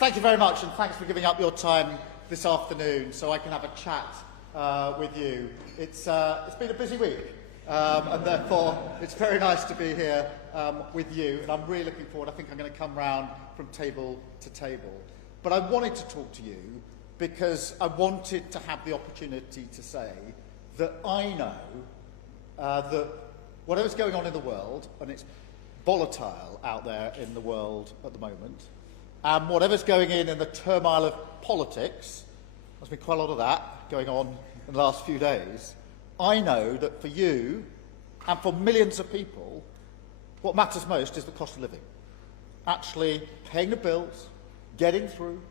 Thank you very much, and thanks for giving up your time this afternoon so I can have a chat with you. It's been a busy week, and therefore it's very nice to be here with you, and I'm really looking forward. I think I'm going to come round from table to table. But I wanted to talk to you because I wanted to have the opportunity to say that I know that whatever's going on in the world, and it's volatile out there in the world at the moment, and whatever's going in the turmoil of politics, there's been quite a lot of that going on in the last few days, I know that for you and for millions of people, what matters most is the cost of living. Actually paying the bills, getting through,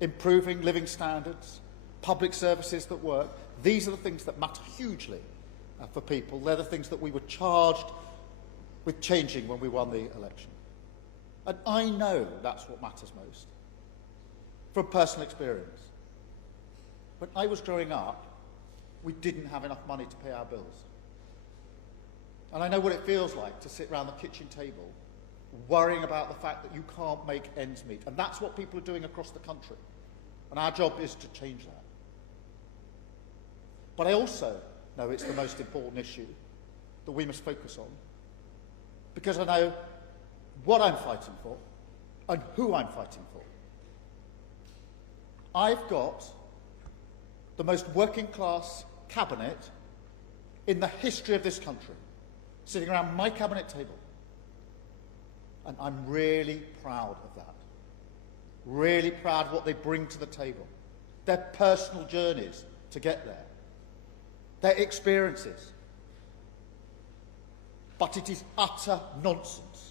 improving living standards, public services that work. These are the things that matter hugely for people. They're the things that we were charged with changing when we won the election. And I know that's what matters most, from personal experience. When I was growing up, we didn't have enough money to pay our bills. And I know what it feels like to sit around the kitchen table worrying about the fact that you can't make ends meet. And that's what people are doing across the country. And our job is to change that. But I also know it's the most important issue that we must focus on, because I know what I'm fighting for and who I'm fighting for. I've got the most working class cabinet in the history of this country sitting around my cabinet table. And I'm really proud of that. Really proud of what they bring to the table. Their personal journeys to get there. Their experiences. But it is utter nonsense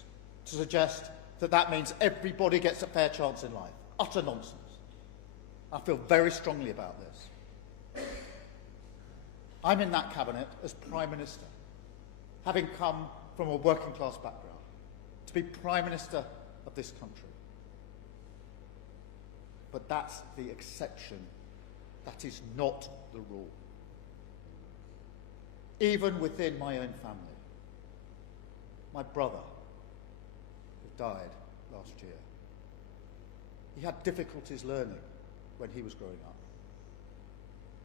to suggest that that means everybody gets a fair chance in life. Utter nonsense. I feel very strongly about this. I'm in that cabinet as Prime Minister, having come from a working class background, to be Prime Minister of this country. But that's the exception. That is not the rule. Even within my own family, my brother, who died last year, he had difficulties learning when he was growing up.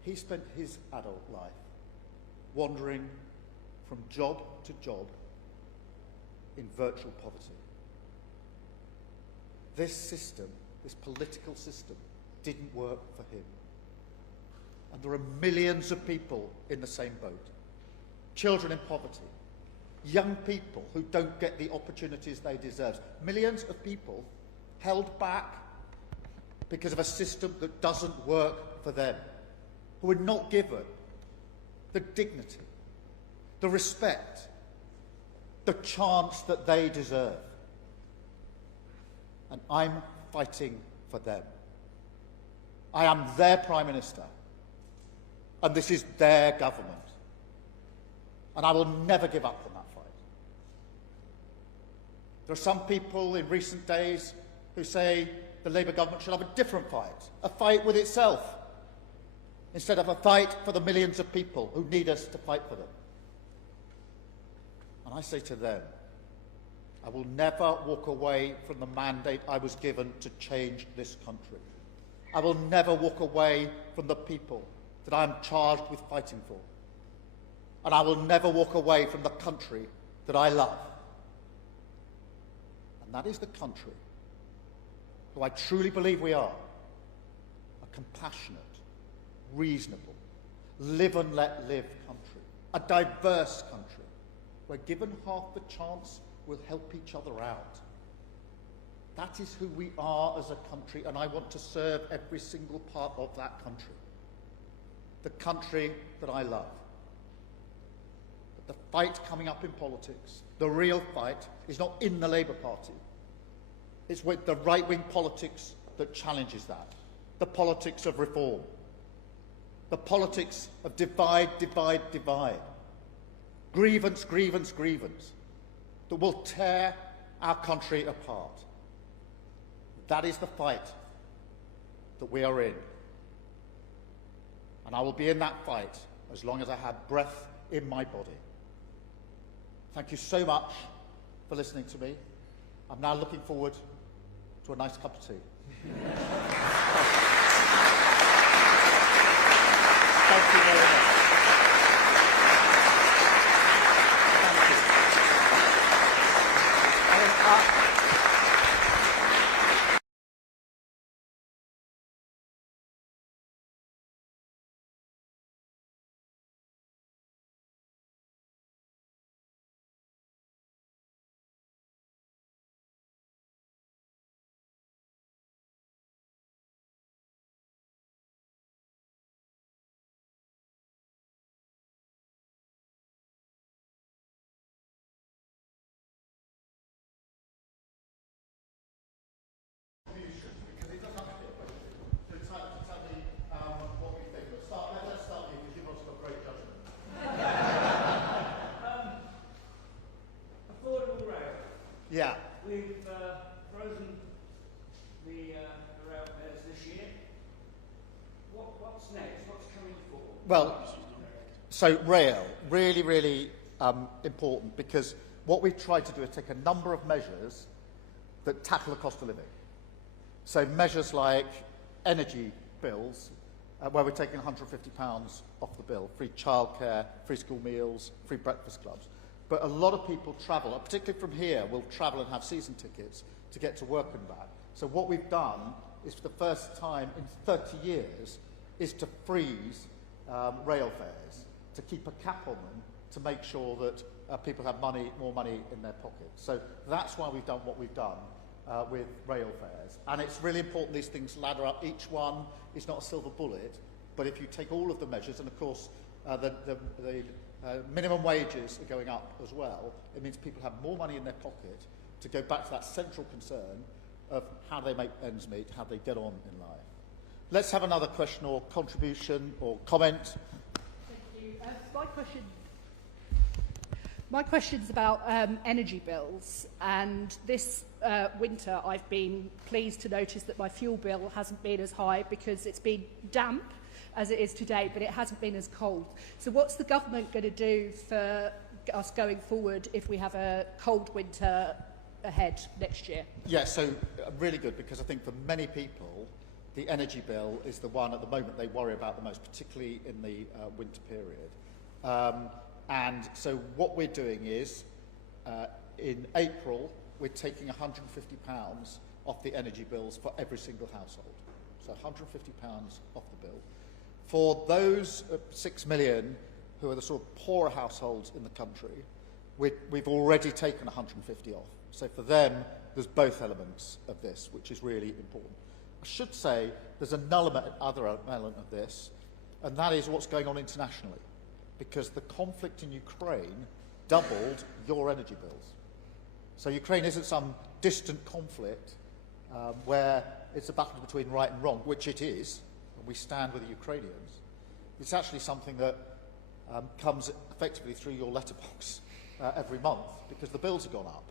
He spent his adult life wandering from job to job in virtual poverty. This system, this political system, didn't work for him. And there are millions of people in the same boat. Children in poverty, young people who don't get the opportunities they deserve, millions of people held back because of a system that doesn't work for them, who are not given the dignity, the respect, the chance that they deserve. And I'm fighting for them. I am their Prime Minister, and this is their government. And I will never give up on that fight. There are some people in recent days who say the Labour government should have a different fight, a fight with itself, instead of a fight for the millions of people who need us to fight for them. And I say to them, I will never walk away from the mandate I was given to change this country. I will never walk away from the people that I am charged with fighting for. And I will never walk away from the country that I love. And that is the country who I truly believe we are. A compassionate, reasonable, live and let live country. A diverse country where given half the chance we'll help each other out. That is who we are as a country, and I want to serve every single part of that country. The country that I love. The fight coming up in politics, the real fight, is not in the Labour Party. It's with the right-wing politics that challenges that. The politics of reform. The politics of divide, divide, divide. Grievance, grievance, grievance. That will tear our country apart. That is the fight that we are in. And I will be in that fight as long as I have breath in my body. Thank you so much for listening to me. I'm now looking forward to a nice cup of tea. Thank you very much. Thank you. Yeah. We've frozen the rail fares this year. What's next? What's coming forward? Well, so rail, really important, because what we've tried to do is take a number of measures that tackle the cost of living. So measures like energy bills, where we're taking £150 off the bill, free childcare, free school meals, free breakfast clubs. But a lot of people travel, particularly from here, will travel and have season tickets to get to work and back. So what we've done is, for the first time in 30 years, is to freeze rail fares, to keep a cap on them, to make sure that people have more money in their pockets. So that's why we've done what we've done with rail fares. And it's really important these things ladder up. Each one is not a silver bullet, but if you take all of the measures, and of course the minimum wages are going up as well, it means people have more money in their pocket to go back to that central concern of how they make ends meet, how they get on in life. Let's have another question or contribution or comment. Thank you. My question's about energy bills, and this winter I've been pleased to notice that my fuel bill hasn't been as high because it's been damp as it is today, but it hasn't been as cold. So what's the government going to do for us going forward if we have a cold winter ahead next year? Yeah, so really good, because I think for many people, the energy bill is the one at the moment they worry about the most, particularly in the winter period. And so what we're doing is, in April, we're taking £150 off the energy bills for every single household. So £150 off the bill. For those 6 million who are the sort of poorer households in the country, we've already taken 150 off. So for them, there's both elements of this, which is really important. I should say there's another element of this, and that is what's going on internationally, because the conflict in Ukraine doubled your energy bills. So Ukraine isn't some distant conflict where it's a battle between right and wrong, which it is, and we stand with the Ukrainians. It's actually something that comes effectively through your letterbox every month, because the bills have gone up.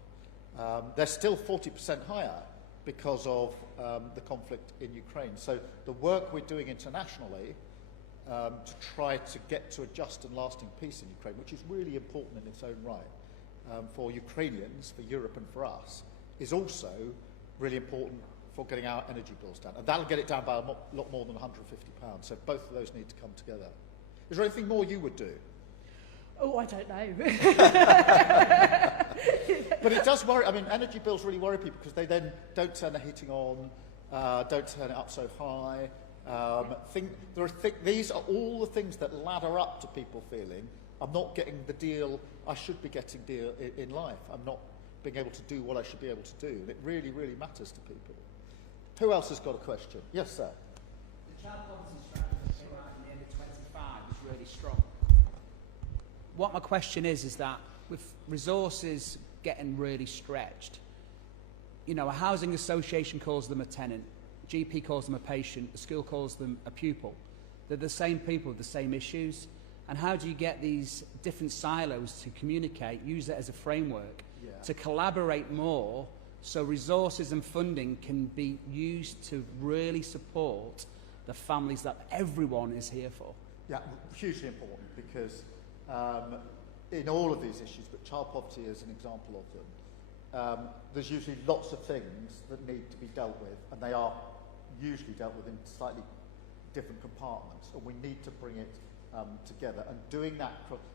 They're still 40% higher because of the conflict in Ukraine. So the work we're doing internationally to try to get to a just and lasting peace in Ukraine, which is really important in its own right for Ukrainians, for Europe and for us, is also really important for getting our energy bills down. And that'll get it down by a lot more than £150. So both of those need to come together. Is there anything more you would do? Oh, I don't know. But it does worry. I mean, energy bills really worry people, because they then don't turn the heating on, don't turn it up so high. These are all the things that ladder up to people feeling, I'm not getting the deal I should be getting in life. I'm not being able to do what I should be able to do. And it really, really matters to people. Who else has got a question? Yes, sir. The child policy strategy that came out in the end of 25 is really strong. What my question is that with resources getting really stretched, you know, a housing association calls them a tenant, GP calls them a patient, a school calls them a pupil. They're the same people with the same issues. And how do you get these different silos to communicate, use it as a framework, to collaborate more so resources and funding can be used to really support the families that everyone is here for? Yeah, hugely important, because in all of these issues, but child poverty is an example of them, there's usually lots of things that need to be dealt with, and they are usually dealt with in slightly different compartments, and we need to bring it together. And doing that,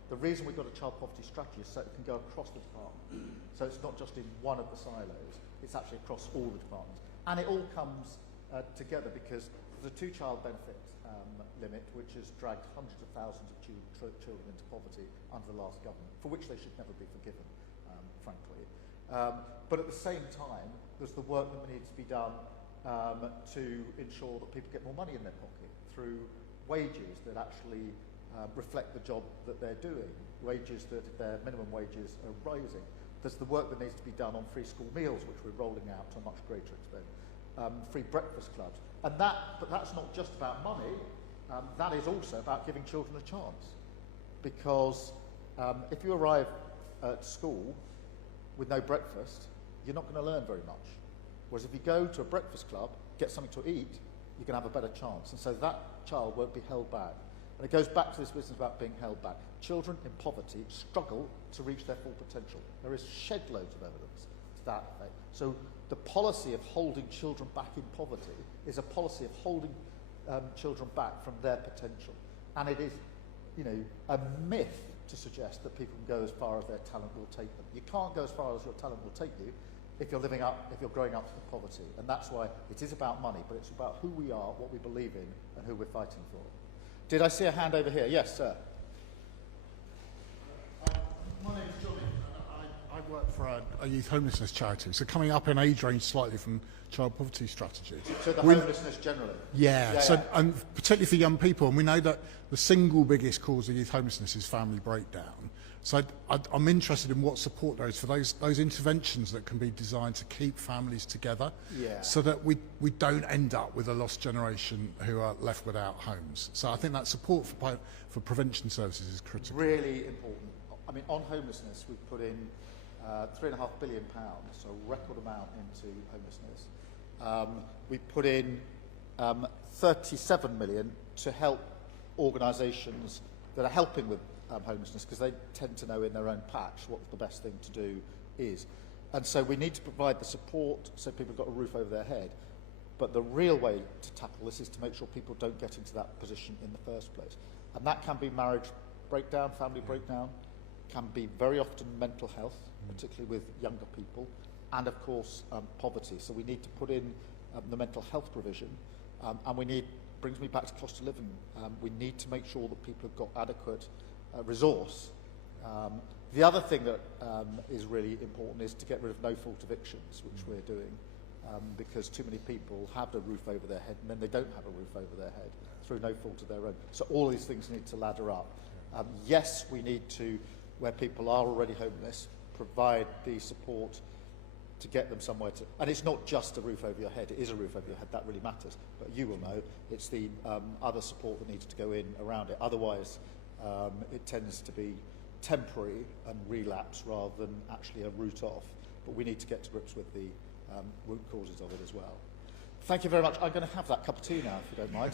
the reason we've got a child poverty strategy is so it can go across the department. So it's not just in one of the silos, it's actually across all the departments. And it all comes together because there's a two-child benefit limit which has dragged hundreds of thousands of children into poverty under the last government, for which they should never be forgiven, frankly. But at the same time, there's the work that needs to be done to ensure that people get more money in their pocket through wages that actually reflect the job that they're doing, wages that if their minimum wages are rising. There's the work that needs to be done on free school meals, which we're rolling out to a much greater extent, free breakfast clubs. But that's not just about money, that is also about giving children a chance. Because if you arrive at school with no breakfast, you're not going to learn very much. Whereas if you go to a breakfast club, get something to eat, you can have a better chance. And so that child won't be held back. And it goes back to this business about being held back. Children in poverty struggle to reach their full potential. There is shed loads of evidence to that effect. So the policy of holding children back in poverty is a policy of holding children back from their potential. And it is, a myth to suggest that people can go as far as their talent will take them. You can't go as far as your talent will take you if you're growing up in poverty. And that's why it is about money, but it's about who we are, what we believe in, and who we're fighting for. Did I see a hand over here? Yes, sir. My name's Johnny. I work for a youth homelessness charity. So coming up in age range slightly from child poverty strategy. So the homelessness generally? Yeah. And particularly for young people, and we know that the single biggest cause of youth homelessness is family breakdown. So I'm interested in what support there is for those interventions that can be designed to keep families together, so that we don't end up with a lost generation who are left without homes. So I think that support for prevention services is critical. Really important. I mean, on homelessness, we've put in £3.5 billion, so a record amount into homelessness. We put in 37 million to help organisations that are helping with homelessness, because they tend to know in their own patch what the best thing to do is. And so we need to provide the support so people have got a roof over their head. But the real way to tackle this is to make sure people don't get into that position in the first place. And that can be marriage breakdown, family breakdown, can be very often mental health, particularly with younger people, and of course poverty. So we need to put in the mental health provision, and brings me back to cost of living. We need to make sure that people have got adequate resource. The other thing that is really important is to get rid of no-fault evictions, which we're doing, because too many people have a roof over their head and then they don't have a roof over their head through no fault of their own. So all these things need to ladder up. Yes, we need to, where people are already homeless, provide the support to get them somewhere to, and it's not just a roof over your head, it is a roof over your head, that really matters, but you will know it's the other support that needs to go in around it. Otherwise it tends to be temporary and relapse rather than actually a root off, but we need to get to grips with the root causes of it as well. Thank you very much. I'm going to have that cup of tea now, if you don't mind.